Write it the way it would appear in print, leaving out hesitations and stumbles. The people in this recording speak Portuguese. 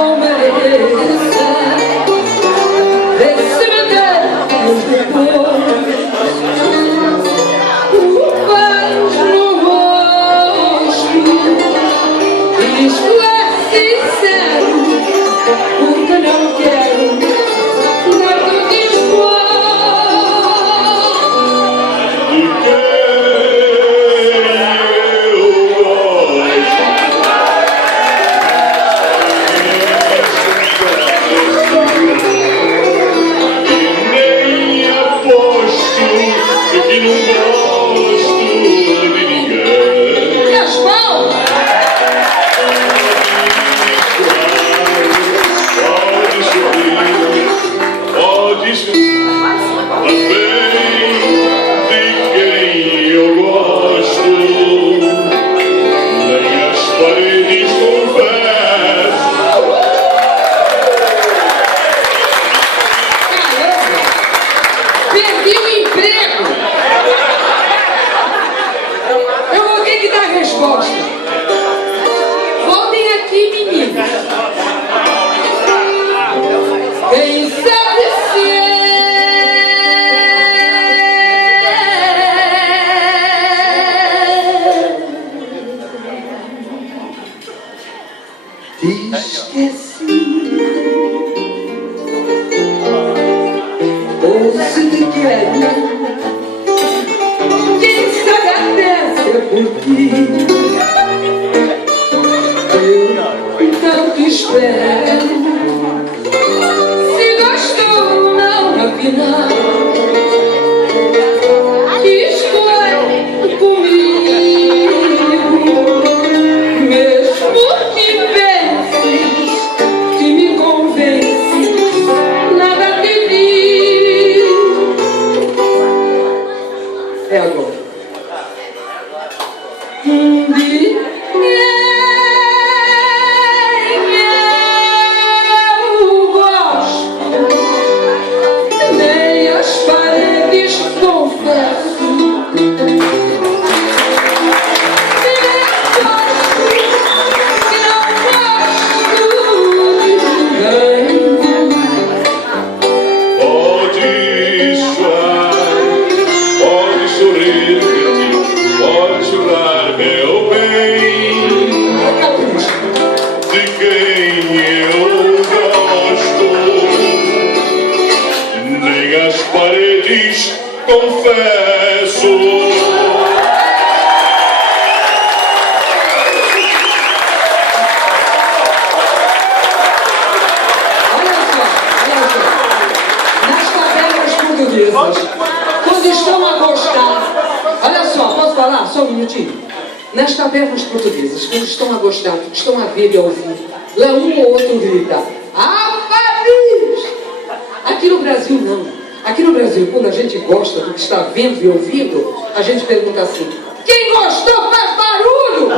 não mereça. Vê se me der depois faz no rosto e esclarece sincero, porque não quero nada dispor. E não gosto de ninguém. E as mãos? Pode sorrir, pode sorrir também de quem eu gosto. Nem as paredes confessam. Perdi o emprego. Eu vou ter que dar a resposta. Voltem aqui, meninos. Quem sabe se te esqueci ou se te quero. Quem sabe até se é por ti. Eu tanto espero. Se gostou ou não, afinal, escolhe comigo. Mesmo que penses que me convences, nada te digo. É agora. Eu gosto, nem as paredes confesso. Pode chorar, pode sorrir, pode chorar, meu bem, de quem eu gosto, nem as paredes confesso. Quando estão a gostar, olha só, posso falar? Só um minutinho. Nas tabernas portuguesas, quando estão a gostar, estão a ver e a ouvir, lá um ou outro grita: "Ah, Fabrício!" Aqui no Brasil não. Aqui no Brasil, quando a gente gosta do que está vendo e ouvindo, a gente pergunta assim: "Quem gostou faz barulho!"